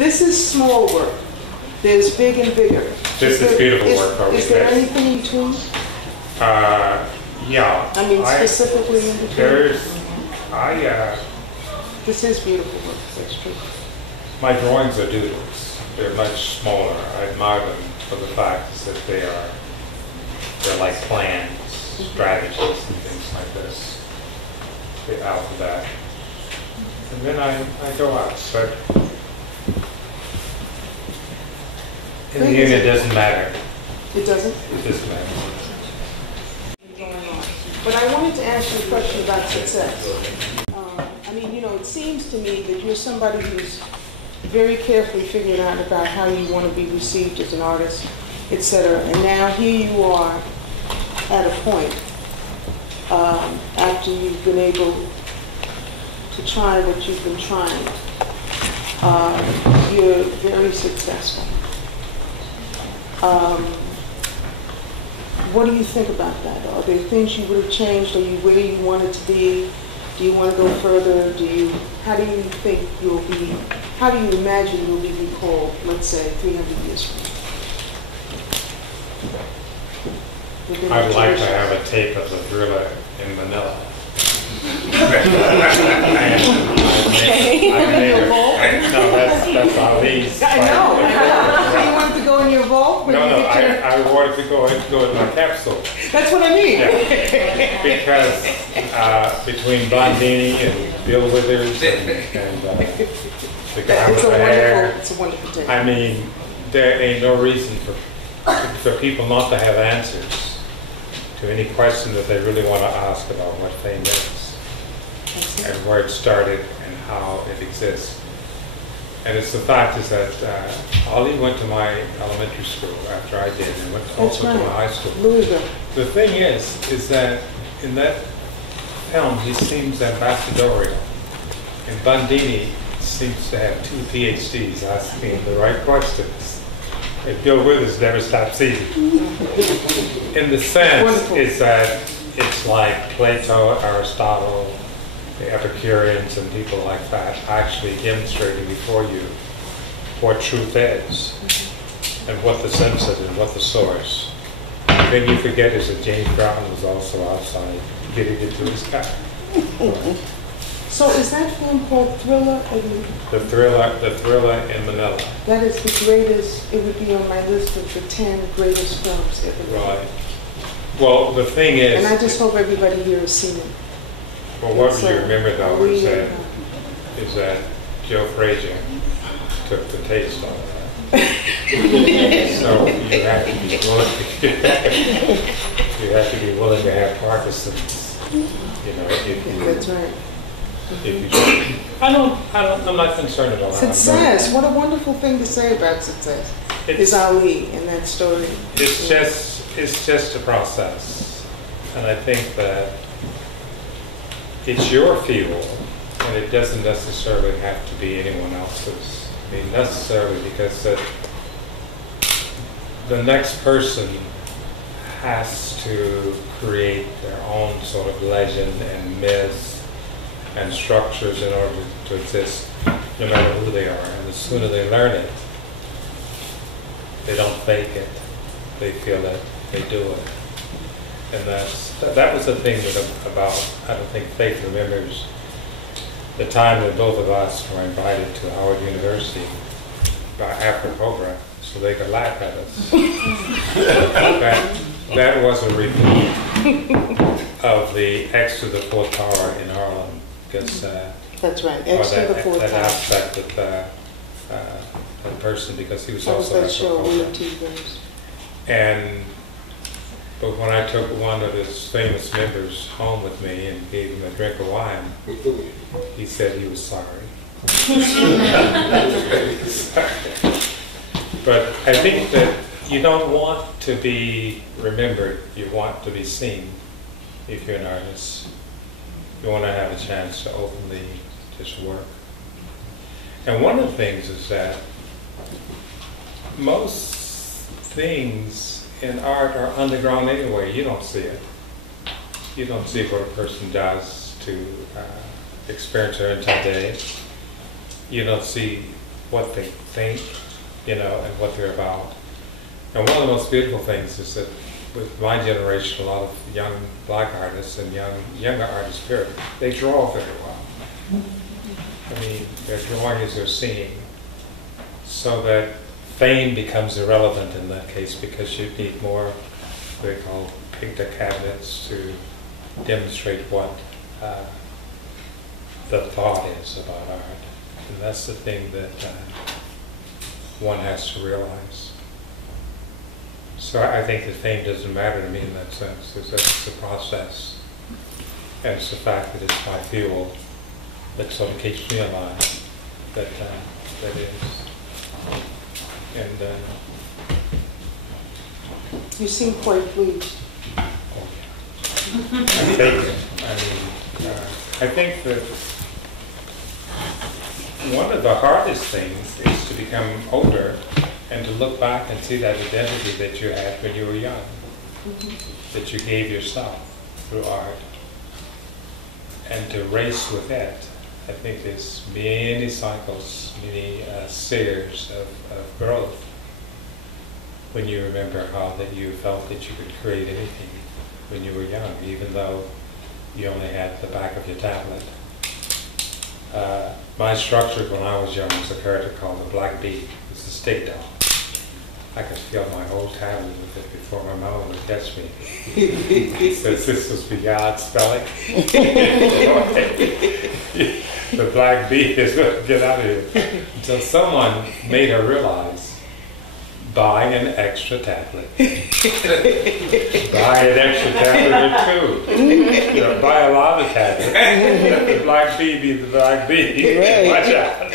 This is small work. There's big and bigger. This is beautiful work. Is there anything in between? Yeah. I mean, specifically in between? This is beautiful work, that's true. My drawings are doodles. They're much smaller. I admire them for the fact that they're like plans, strategies, and things like this. The alphabet. And then I go out, but in the end it doesn't matter. It doesn't? It doesn't matter. But I wanted to ask you a question about success. I mean, you know, it seems to me that you're somebody who's very carefully figured out about how you want to be received as an artist, etc. And now here you are at a point after you've been able to try what you've been trying. You're very successful. What do you think about that? Are there things you would have changed? Are you where you wanted to be? Do you want to go further? How do you think you'll be, how do you imagine you'll be recalled, let's say, 300 years from now? I'd like to have a tape of the Thriller in Manila. No, that's Ali's. I know. So you wanted to go in your vault? No, I wanted to go in my capsule. That's what I mean. Yeah. Because between Bondini and Bill Withers and the guy with the hair, it's a wonderful tape. I mean, there ain't no reason for people not to have answers to any question that they really want to ask about what fame is and where it started and how it exists. And it's the fact is that Ali went to my elementary school after I did, and went also to my high school. Louisville. The thing is that in that film he seems ambassadorial, and Bondini seems to have 2 PhDs asking the right questions. And Bill Withers never stops eating. In the sense is that it's like Plato, Aristotle, the Epicureans and people like that actually demonstrating before you what truth is and what the sense is and what the source. And then you forget is that James Brown was also outside getting into his car. So is that film called Thriller? The Thriller in Manila. That is the greatest, it would be on my list of the 10 greatest films ever made. Right. Well, the thing is... And I just hope everybody here has seen it. Well, what you remember though is that Joe Frazier took the taste on that. So you have to be willing to have Parkinson's. You know, that's right. I'm not concerned about that. Success. What a wonderful thing to say about success. Is Ali in that story. It's just a process, and I think that it's your field, and it doesn't necessarily have to be anyone else's. I mean, necessarily because the next person has to create their own sort of legend and myth and structures in order to exist, no matter who they are. And the sooner they learn it, they don't fake it. They feel it. They do it. And that was the thing about, I don't think Faith remembers the time that both of us were invited to Howard University by Afro program so they could laugh at us. that was a repeat of the X to the 4th power in Harlem. Because that's right, X to the 4th power. That aspect of that person, because he was also Afro program. But when I took one of his famous members home with me and gave him a drink of wine, he said he was sorry. But I think that you don't want to be remembered, you want to be seen if you're an artist. You want to have a chance to openly just work. And one of the things is that most things in art are underground anyway. You don't see it. You don't see what a person does to experience their entire day. You don't see what they think, you know, and what they're about. And one of the most beautiful things is that with my generation, a lot of young black artists and younger artists, period, they draw very well. I mean, they're drawing as they're seeing, so that fame becomes irrelevant in that case, because you need more, what they call picture cabinets, to demonstrate what the thought is about art. And that's the thing that one has to realize. So I think that fame doesn't matter to me in that sense. It's the process. And it's the fact that it's my fuel that sort of keeps me alive. That is. And You seem quite pleased. I take it. I mean, I think that one of the hardest things is to become older and to look back and see that identity that you had when you were young, that you gave yourself through art, and to race with it. I think there's many cycles, many series of growth when you remember how that you felt that you could create anything when you were young, even though you only had the back of your tablet. My structure when I was young was a character called the Black Bee. It's a stick dog. I could fill my whole tablet with it before my mother would catch me. Since this was beyond spelling. The Black Bee is going to get out of here. Until someone made her realize, buy an extra tablet. Buy an extra tablet or two. You know, buy a lot of tablets. Let the Black Bee be the Black Bee. Right. Watch out.